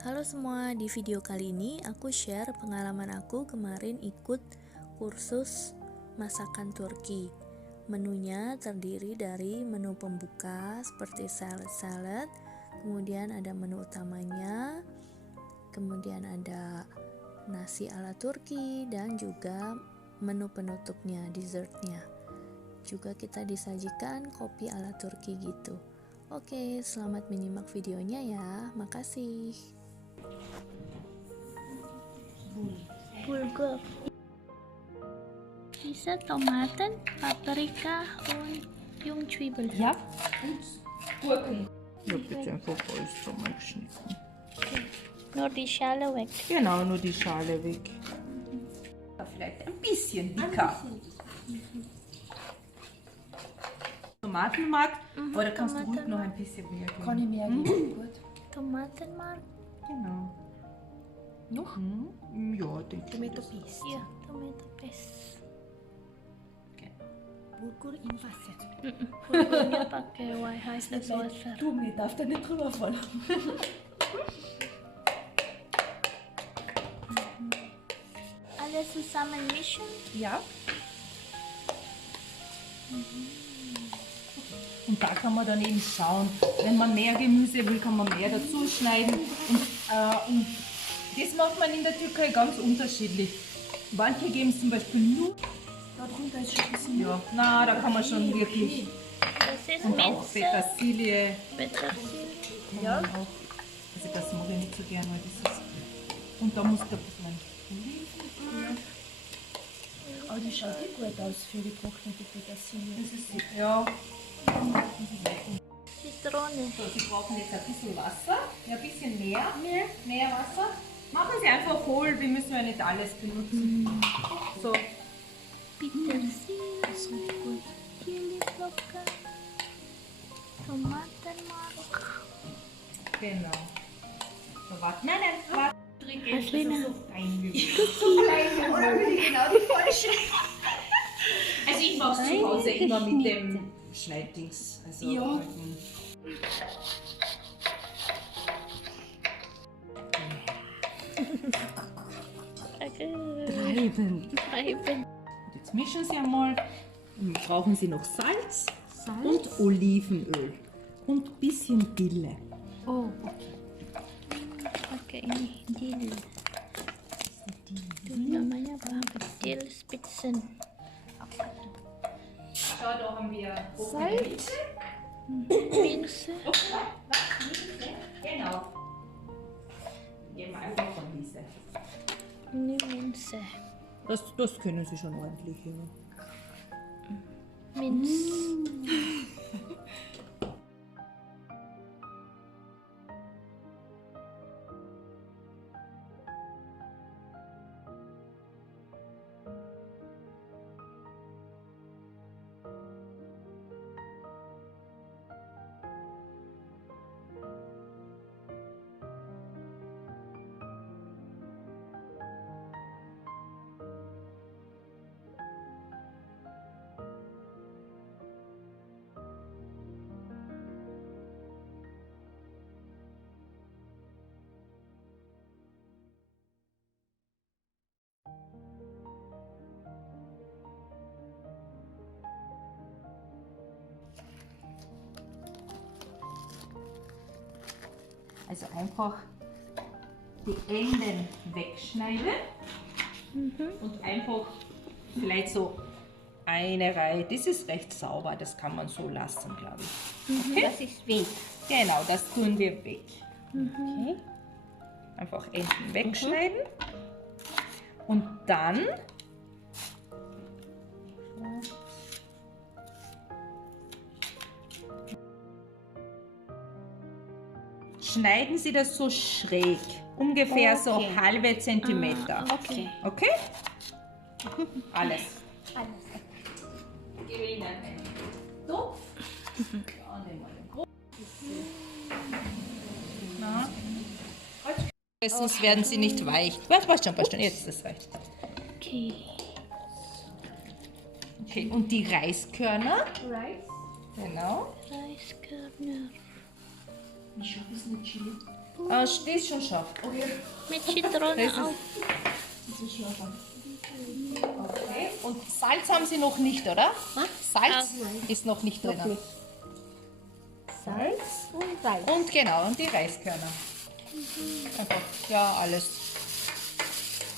Halo semua, di video kali ini aku share pengalaman aku kemarin ikut kursus masakan Turki. Menunya terdiri dari menu pembuka seperti salad, kemudian ada menu utamanya, kemudian ada nasi ala Turki, dan juga menu penutupnya, dessertnya. Juga kita disajikan kopi ala Turki gitu. Oke, selamat menyimak videonya ya, makasih. Bulgur. Diese Tomaten, Paprika und Jungzwiebeln. Ja, und Gurken. Ja, bitte einfach alles zusammengeschnitten. Okay. Nur die Schale weg. Genau, nur die Schale weg. Vielleicht ein bisschen dicker. Tomatenmark, aber da kannst du ruhig noch ein bisschen mehr geben. Kann ich mehr geben? Gut. Tomatenmark. Genau. Noch? Ja, denke ich. Tomato paste. Ja, Tomato paste. Bulgur in Wasser. Bulgurnya pakai white heißes Wasser. Du, mir darf da nicht drüber fallen. Alles zusammen mischen. Ja. Und da kann man dann eben schauen, wenn man mehr Gemüse will, kann man mehr dazu schneiden. Und das macht man in der Türkei ganz unterschiedlich. Manche geben zum Beispiel nur. Da drunter ist schon ein bisschen. Ja, na, da kann man schon wirklich. Das ist Und auch Minze, Petersilie. Petersilie. Ja. Also das mag ich nicht so gerne, weil das ist. Und da muss da ein bisschen. Aber die schaut eh gut aus für die getrocknete Petersilie. Das ist, ja. Zitrone. So, Sie brauchen jetzt ein bisschen Wasser. Ja, ein bisschen mehr Wasser. Machen Sie einfach voll, wir müssen ja nicht alles benutzen. So. Petersilie. Chiliflocken. Tomatenmark. Genau. So, warte. Nein, warte. Aslina. So fein wie so klein, oder bin ich genau die falsche? Also ich mache es zu Hause immer mit dem Schneiddings. Also Ja. Treiben. Und jetzt mischen Sie einmal. Und brauchen Sie noch Salz und Olivenöl. Und ein bisschen Dille. Oh, okay. Pakai ini dill. Itu namanya apa? Dillspitzen. Schau, da haben wir Salz. Minze. Genau. Geben wir einfach von diese. Ini Minze. Das können Sie schon ordentlich. Ja. Minze. Also einfach die Enden wegschneiden und einfach vielleicht so eine Reihe. Das ist recht sauber, das kann man so lassen, glaube ich. Okay? Das ist weg. Genau, das tun wir weg. Okay. Einfach Enden wegschneiden und dann schneiden Sie das so schräg, ungefähr so halbe Zentimeter. Okay. Okay? Alles. Alles. Ich gebe Ihnen einen Topf. Ja, nehmen wir den großen. Na? Sonst werden sie nicht weich. Passt schon, jetzt ist es reicht. Okay. Okay, und die Reiskörner. Rice. Genau. Reiskörner. Wie scharf ist eine Chili? Die ist schon scharf. Okay. Mit Zitrone Das ist- auch. Okay. Und Salz haben Sie noch nicht, oder? Salz ist noch nicht drin. Salz und Reis. Und genau, und die Reiskörner. Einfach, ja, alles.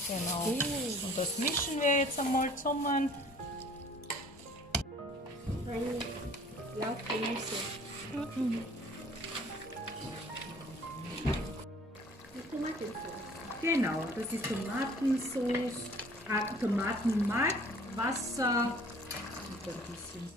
Genau. Und das mischen wir jetzt einmal zusammen. Eine Lauchgemüse. Mit Tomatensauce. Genau, das ist Tomatensauce, Tomatenmark, Wasser und ein bisschen.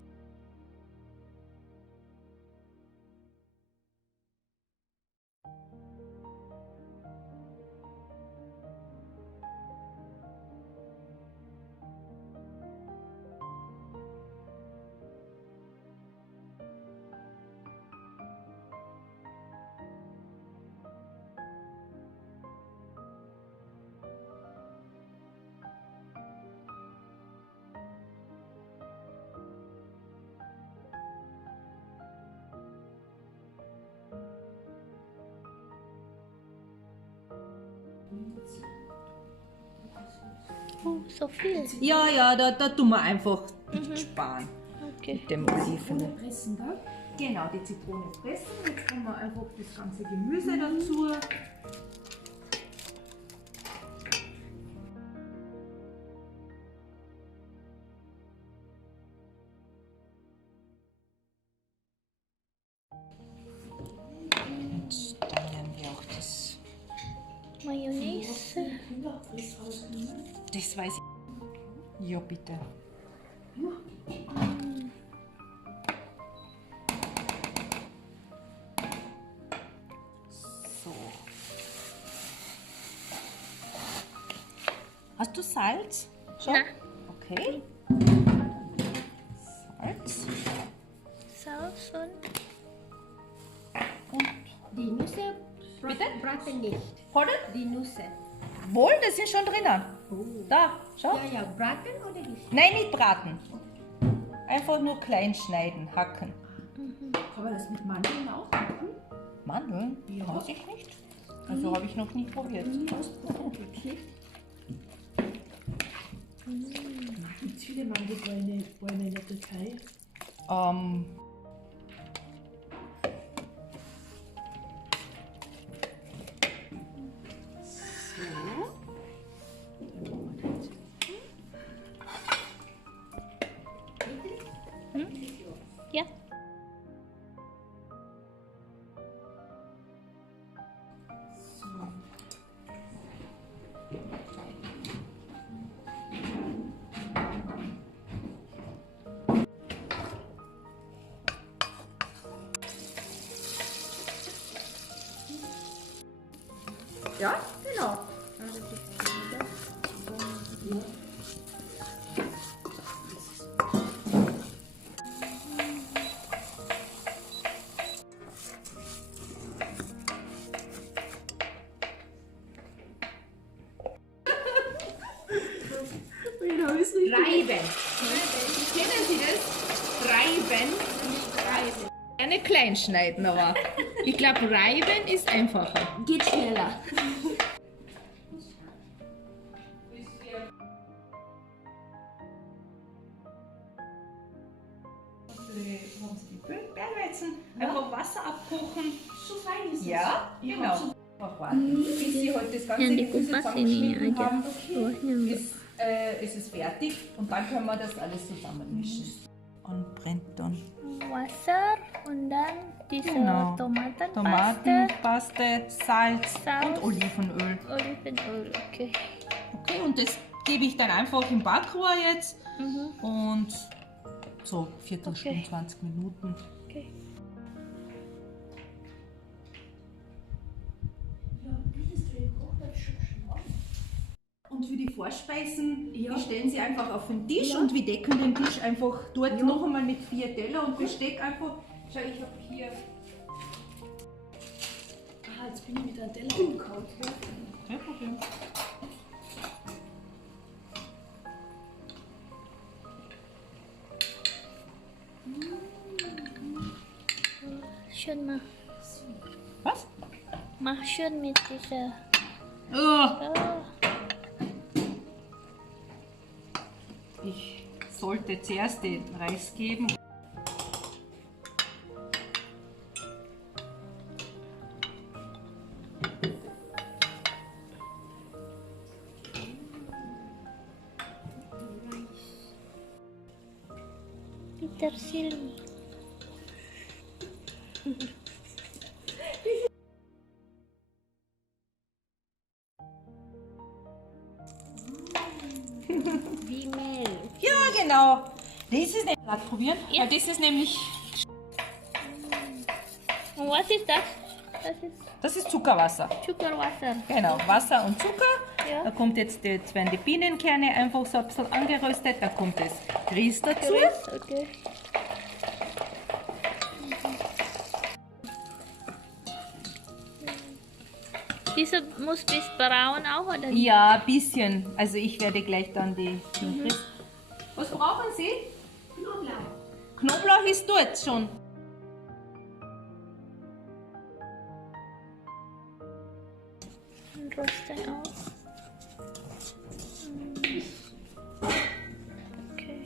Oh, so viel. Ja, ja, da tun wir einfach sparen Okay. mit dem Olivenöl. Pressen, gell? Genau, die Zitrone pressen. Jetzt haben wir einfach das ganze Gemüse dazu. Und dann werden wir auch das. Mayonnaise. Das weiß ich. Ja, bitte. So. Hast du Salz? Schon? Na. Okay. Salz. Sauce und Und Die Nüsse Bitte? braten nicht. Pardon? Die Nüsse. Wohl, das sind schon drinnen. Da, schau. Ja, braten oder nicht? Nein, nicht braten. Einfach nur klein schneiden, hacken. Kann man das mit Mandeln auch machen? Mandeln? Ja. Weiß ich nicht. Also habe ich noch nie probiert. Ausprobieren, okay. Gibt es viele Mandelbäume in der Türkei? Ähm, ja. ja, genau. Reiben. Kennen Sie das? Reiben. Gerne klein schneiden, aber ich glaube, reiben ist einfacher. Geht schneller. Bärweizen, einfach Wasser abkochen. So fein ist es. Ja, genau. Einfach warten, bis Sie heute das ganze Yang Gemüse dikupas ini zusammengeschnitten aja. haben. Bawahnya enggak. Ist es fertig und dann können wir das alles zusammenmischen. Und brennt dann. Wasser und dann diese Genau. Tomatenpaste, Tomatenpaste, Salz Salz. und Olivenöl. Olivenöl, okay. Okay, und das gebe ich dann einfach im Backrohr jetzt Mhm. und so Viertelstunde, Okay. 20 Minuten. Okay. Und für die Vorspeisen, Ja. die stellen Sie einfach auf den Tisch Ja. und wir decken den Tisch einfach dort noch einmal mit 4 Teller und Besteck einfach. Schau, ich habe hier. Ah, jetzt bin ich mit der Teller umgehauen. Kein Problem. Schön mal. Was? Mach schon mit dieser. Oh, Oh. ich sollte zuerst den Reis geben. Petersilie. Wie Mehl. Ja, genau. Das ist nicht probieren. Ja. Weil das ist nämlich, Und was ist das? das ist Zuckerwasser. Zuckerwasser. Genau, Wasser und Zucker. Ja. Da kommt jetzt, jetzt werden die Bienenkerne einfach so ein bisschen angeröstet. Da kommt das Grieß dazu. Okay. Diese muss bis braun auch, oder? Ja, ein bisschen. Also ich werde gleich dann die Was brauchen Sie? Knoblauch. Knoblauch ist dort schon. Und rösten auch. Okay.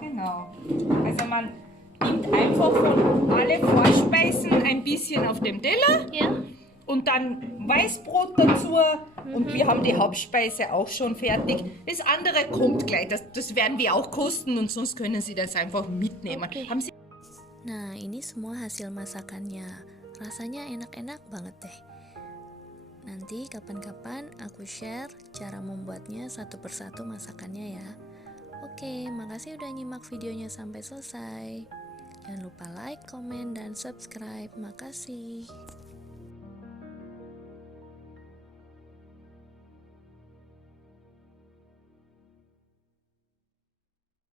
Genau. Also man nimmt einfach von alle Vorspeisen ein bisschen auf dem Teller Ja. und dann Weißbrot dazu und wir haben die Hauptspeise auch schon fertig. Das andere kommt gleich, das werden wir auch kosten und sonst können Sie das einfach mitnehmen. Okay. Haben Sie Nah, ini semua hasil masakannya. Rasanya enak-enak banget deh. Nanti kapan-kapan aku share cara membuatnya satu persatu masakannya ya. Oke, makasih udah nyimak videonya sampai selesai. Jangan lupa like, komen, dan subscribe. Makasih.